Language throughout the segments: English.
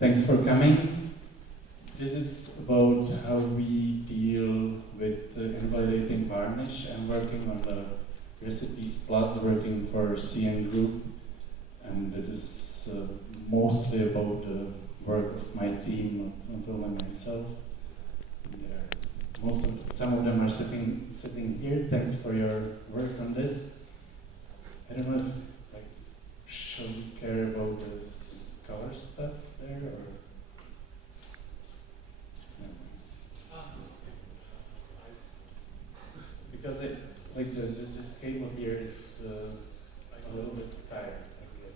Thanks for coming. This is about how we deal with invalidating Varnish. I'm working on the Recipes Plus, working for CN Group, and this is mostly about the work of my team, not only myself. Some of them are sitting here. Thanks for your work on this. I don't know if should we care about this color stuff there or no? Because this cable here is a little bit tired, I guess.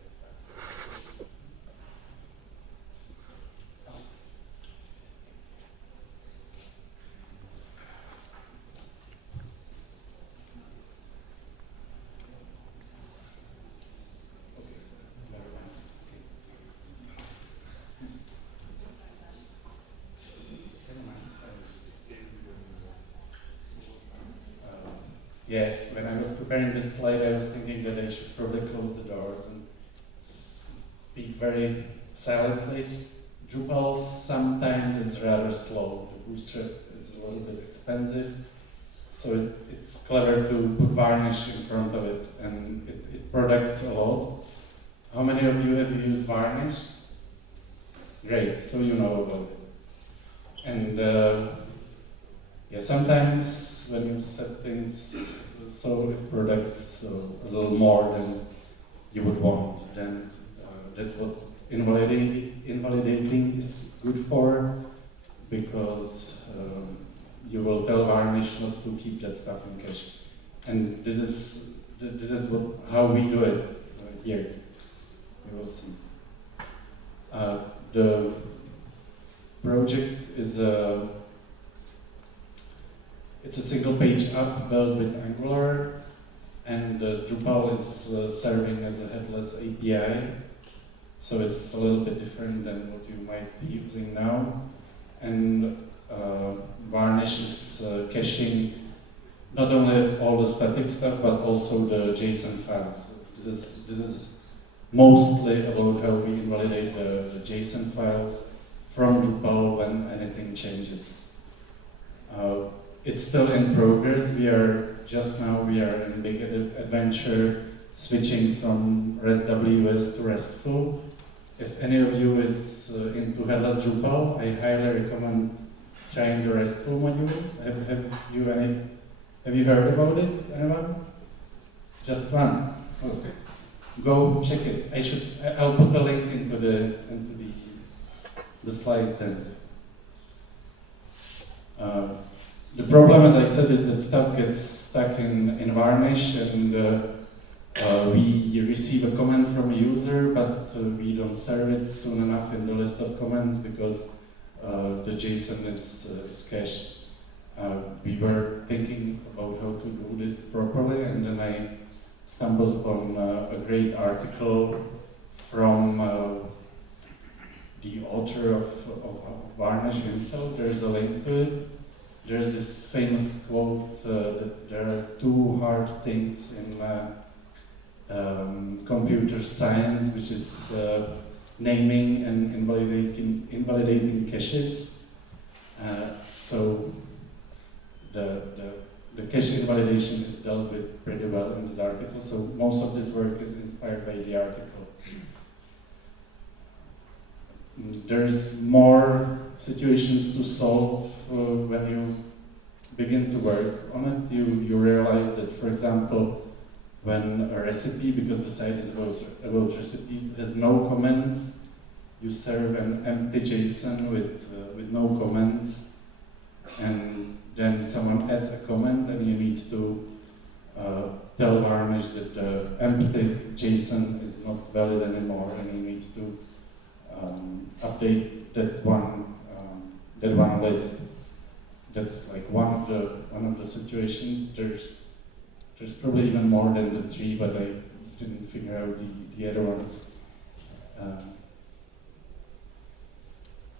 Yeah, when I was preparing this slide, I was thinking that I should probably close the doors and speak very silently. Drupal sometimes is rather slow. The bootstrap is a little bit expensive, so it's clever to put Varnish in front of it, and it protects a lot. How many of you have used Varnish? Great, so you know about it. And yeah, sometimes when you set things so it protects a little more than you would want, then that's what invalidating is good for, because you will tell Varnish not to keep that stuff in cache. And this is how we do it here. You will see. The project is it's a single page app built with Angular, and Drupal is serving as a headless API, so it's a little bit different than what you might be using now. And Varnish is caching not only all the static stuff, but also the JSON files. This is mostly about how we invalidate the JSON files from Drupal when anything changes. It's still in progress. We are in big adventure, switching from REST-WS to RESTful. If any of you is into headless Drupal, I highly recommend trying the RESTful module. Have you heard about it? Anyone? Just one. Okay. Go check it. I'll put a link into the slide then. The problem, as I said, is that stuff gets stuck in Varnish, and we receive a comment from a user, but we don't serve it soon enough in the list of comments because the JSON is cached. We were thinking about how to do this properly, and then I stumbled upon a great article from the author of Varnish himself. There's a link to it. There's this famous quote that there are two hard things in computer science, which is naming and invalidating caches. So the cache invalidation is dealt with pretty well in this article. So most of this work is inspired by the article. There's more situations to solve when you begin to work on it. You realize that, for example, when a recipe, because the site is about recipes, has no comments, you serve an empty JSON with no comments, and then someone adds a comment, and you need to tell Varnish that the empty JSON is not valid anymore, and you need to update that one list. That's like one of the situations. There's probably even more than the three, but I didn't figure out the other ones.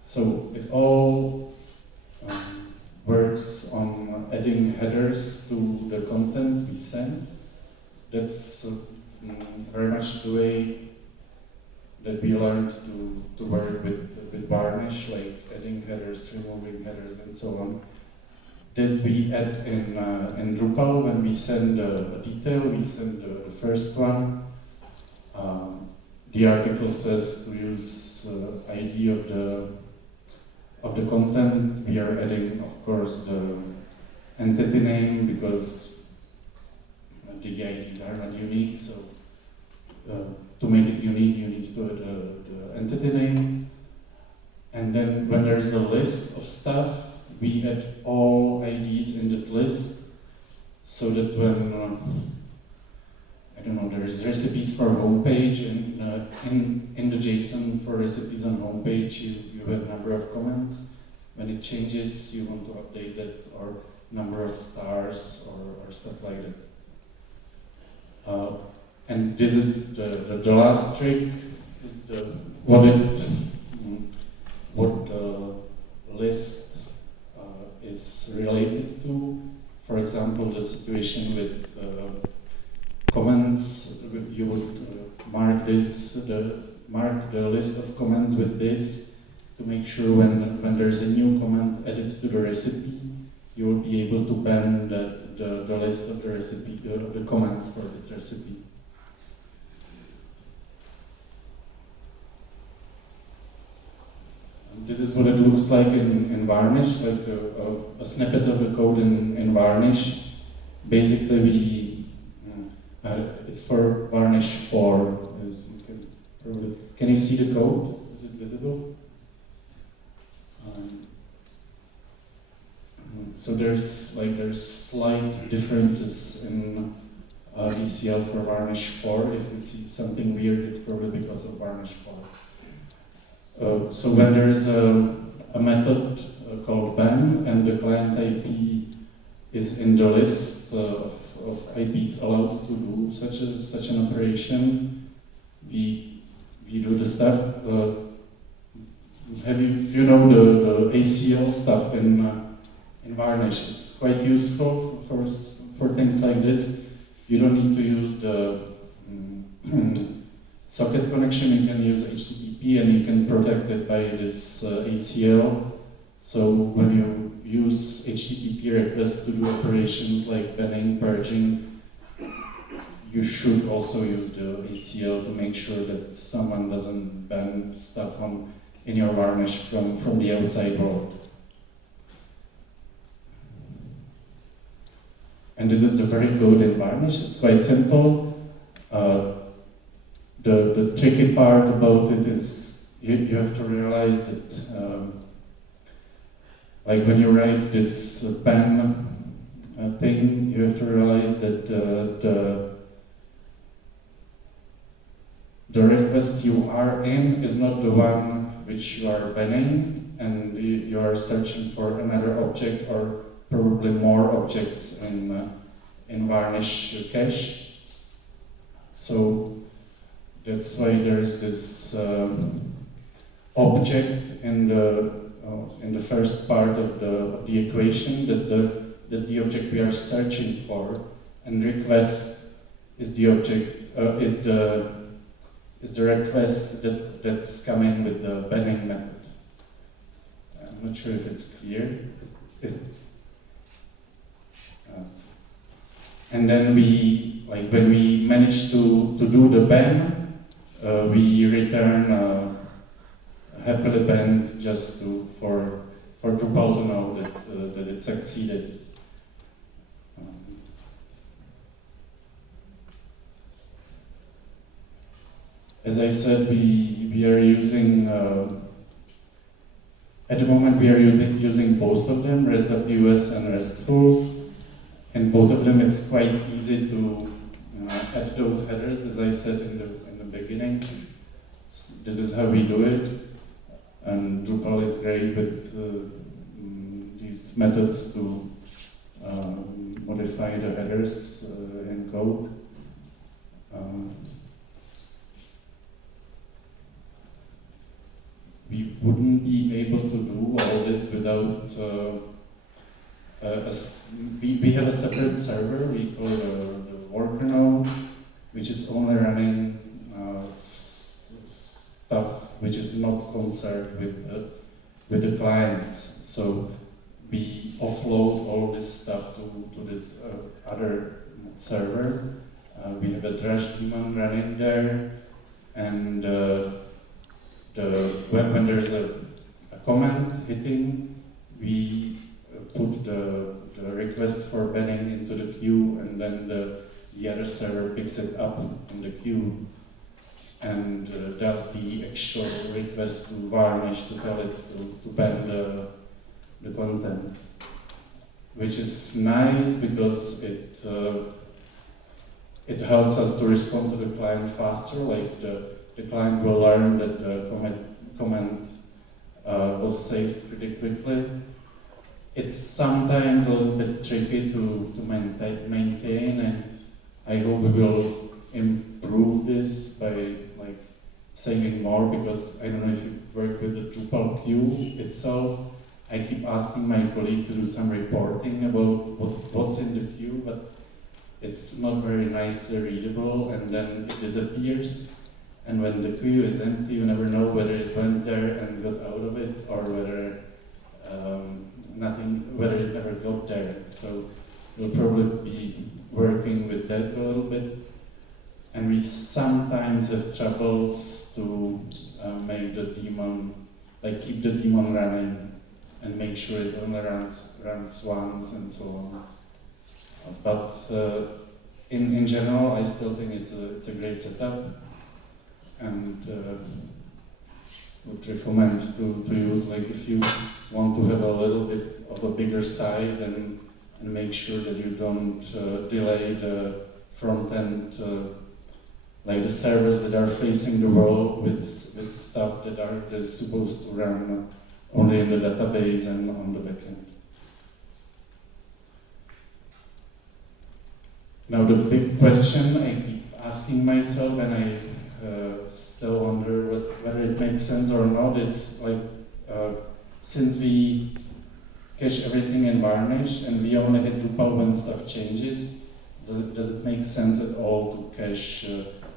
So it all works on adding headers to the content we send. That's very much the way that we learned to work with Varnish, like adding headers, removing headers, and so on. This we add in Drupal. When we send a detail, we send the first one. The article says to use ID of the content. We are adding, of course, the entity name because the IDs are not unique. So to make it unique, you need to add the entity name. And then when there is a list of stuff, we add all IDs in that list, so that when I don't know, there is recipes for homepage, and in the JSON for recipes on homepage, you have a number of comments. When it changes, you want to update that, or number of stars, or stuff like that. And this is the last trick, is what the list is related to. For example, the situation with comments, you would mark the list of comments with this to make sure when there's a new comment added to the recipe, you will be able to ban the list of the recipe, the comments for that recipe. This is what it looks like in Varnish, like a snippet of the code in Varnish. Basically, it's for Varnish 4. Can you see the code? Is it visible? So there's slight differences in ECL for Varnish 4. If you see something weird, it's probably because of Varnish 4. So when there is a method called ban and the client IP is in the list of IPs allowed to do such an operation, we do the stuff. You know the ACL stuff in Varnish? It's quite useful for things like this. You don't need to use the socket connection. You can use HTTP, and you can protect it by this ACL. So when you use HTTP requests to do operations like banning, purging, you should also use the ACL to make sure that someone doesn't ban stuff in your Varnish from the outside world. And this is the very code in Varnish. It's quite simple. The tricky part about it is you have to realize that like when you write this ban thing, you have to realize that the request you are in is not the one which you are banning, and you are searching for another object or probably more objects in Varnish cache. So that's why there is this object in the first part of the equation. That's the object we are searching for, and request is the object is the request that's coming with the banning method. I'm not sure if it's clear. And then when we manage to do the ban, we return happily banned just for Drupal to know that it succeeded. As I said, we are using at the moment we are using both of them, REST.ws and RESTful. And both of them, it's quite easy to add those headers, as I said in the beginning. This is how we do it, and Drupal is great with these methods to modify the headers in code. We wouldn't be able to do all this without we have a separate server we call the worker node, which is only running which is not concerned with the clients. So we offload all this stuff to this other server. We have a trash daemon running there, and when there's a comment hitting, we put the request for banning into the queue, and then the other server picks it up in the queue and does the actual request to Varnish to tell it to ban the content, which is nice because it helps us to respond to the client faster. Like the client will learn that the comment was saved pretty quickly. It's sometimes a little bit tricky to maintain, and I hope we will improve this by like saving more, because I don't know if you work with the Drupal queue itself. I keep asking my colleague to do some reporting about what's in the queue, but it's not very nicely readable, and then it disappears. And when the queue is empty, you never know whether it went there and got out of it, or whether whether it never got there. So we'll probably be working with that a little bit. And we sometimes have troubles to make the daemon, like keep the daemon running and make sure it only runs once and so on. But in general, I still think it's a great setup, and would recommend to use, like, if you want to have a little bit of a bigger site and make sure that you don't delay the front end, like the servers that are facing the world with stuff that are supposed to run only in the database and on the backend. Now the big question I keep asking myself, and I still wonder whether it makes sense or not, is like, since we cache everything in Varnish and we only hit Drupal when stuff changes, does it make sense at all to cache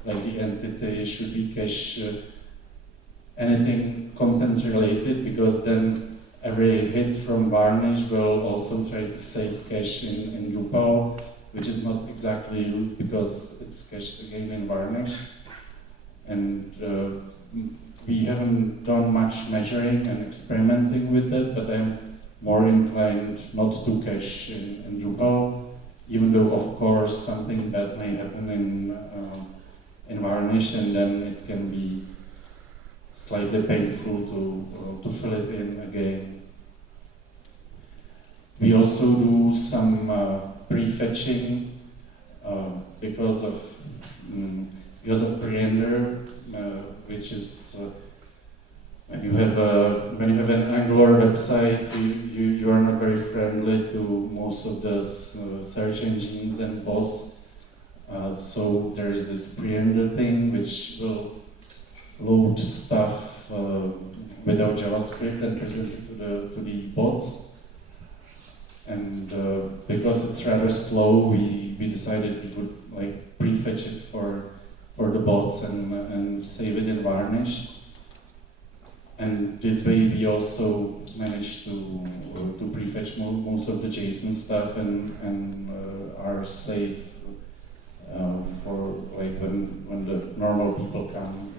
like the entity? Should we cache anything content related? Because then every hit from Varnish will also try to save cache in Drupal, which is not exactly used because it's cached again in Varnish. And we haven't done much measuring and experimenting with that, but I'm more inclined not to cache in Drupal, even though of course something bad may happen in Varnish, and then it can be slightly painful to fill it in again. We also do some prefetching because of pre-render, which is when you have an Angular website, you are not very friendly to most of the search engines and bots. So there is this pre-render thing which will load stuff without JavaScript and present it to the bots. And because it's rather slow, we decided we would like prefetch it for the bots and save it in Varnish. And this way we also managed to prefetch most of the JSON stuff and are safe for like when the normal people come.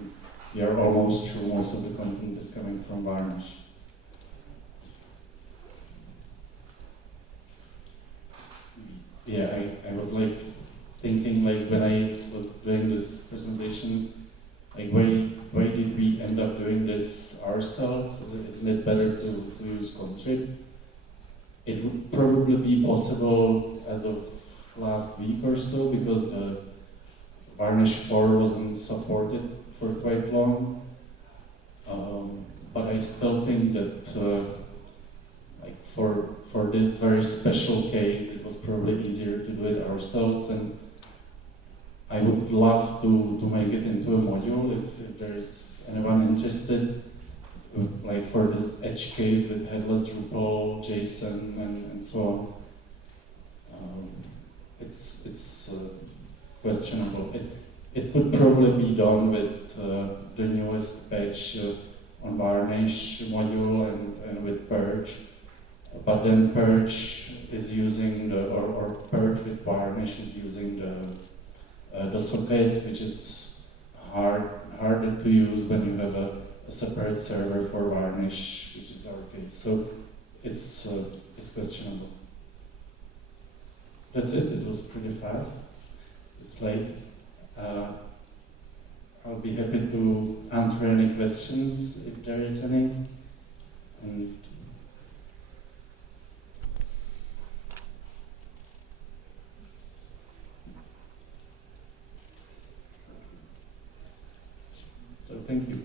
We are almost sure most of the content is coming from Varnish. Yeah, I was like thinking, like, when I was doing this presentation, like why did we end up doing this ourselves? Isn't it better to use Contrib? It would probably be possible as of last week or so, because the Varnish 4 wasn't supported for quite long. But I still think that like for this very special case, it was probably easier to do it ourselves, and I would love to make it into a module if there's anyone interested, like for this edge case with headless Drupal, JSON, and so on. It's questionable. it could probably be done with the newest patch on Varnish module and with Purge. But then Purge is using or Purge with Varnish is using the socket, which is harder to use when you have a separate server for Varnish, which is our case. So it's questionable. That's it. It was pretty fast. It's late. I'll be happy to answer any questions if there is any. And so thank you.